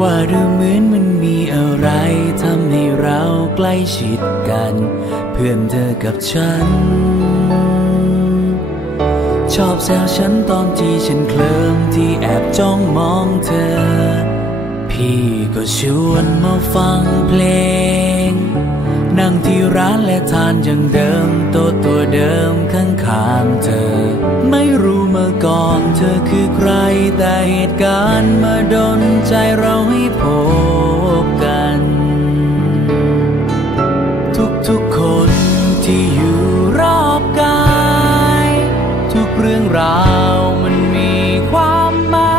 ว่าดูเหมือนมันมีอะไรทำให้เราใกล้ชิดกัน เพื่อนเธอกับฉัน ชอบแซวฉันตอนที่ฉันเคลิ้มที่แอบจ้องมองเธอ พี่ก็ชวนมาฟังเพลง นั่งที่ร้านและทานอย่างเดิมโต๊ะตัวเดิมข้างข้างเธอ ไม่รู้มาก่อนเธอคือใครแต่เหตุการณ์มาดนใจเรา รื่องราวมันมีความหมา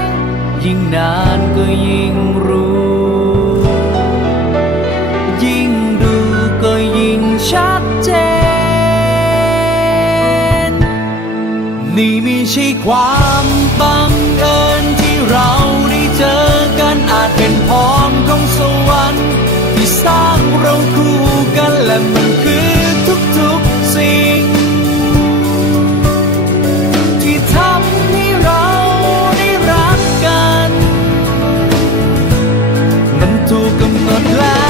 ย ยิ่งนานก็ยิ่งรู้ ยิ่งดูก็ยิ่งชัดเจน นี่ไม่ใช่ความบัง มันถูกกำหนดแล้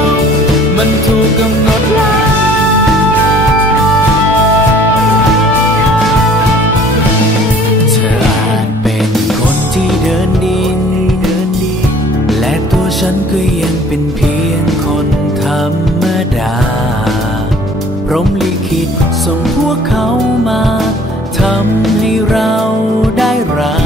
ว มันถูกกำหนดแล้วเธออาจเป็นคนที่เดินดิน และตัวฉันก็ยังเป็นเพียงคนธรรมดา พรมลิขิตส่งพวกเขามาทำให้เราได้รัก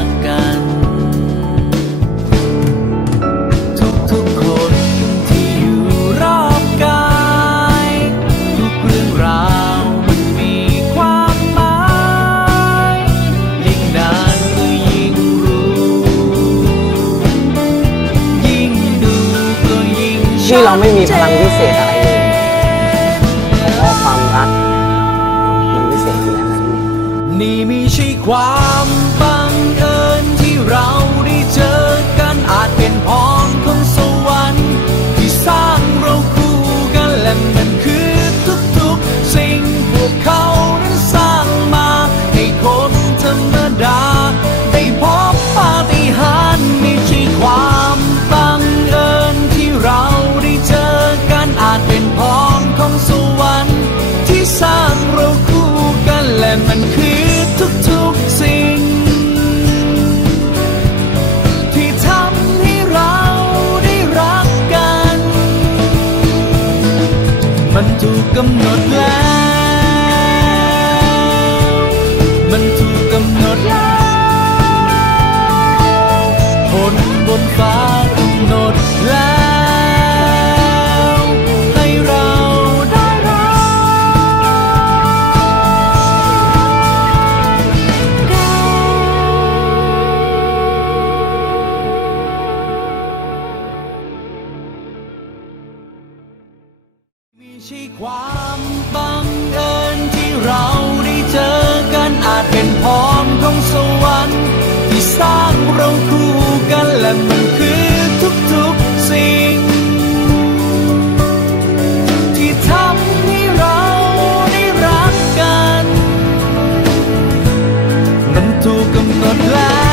ที่เราไม่มีพลังพิเศษอะไรเลยเพราะความรักมันพิเศษอยู่แล้วนะพี่นี่ไม่ใช่ความบังเอิญที่เราได้เจอกันอาจเป็นพรของสวรรค์ที่สร้างเราคู่กันและมันคือทุกๆ สิ่งพวกเขานั้นสร้างมาให้คนธรรมดา มันถูกก ความบังเอิญที่เราได้เจอกันอาจเป็นพรของสวรรค์ที่สร้างเราคู่กันและมันคือทุกๆสิ่ง ที่ทำให้เราได้รักกัน มันถูกกำหนดแล้ว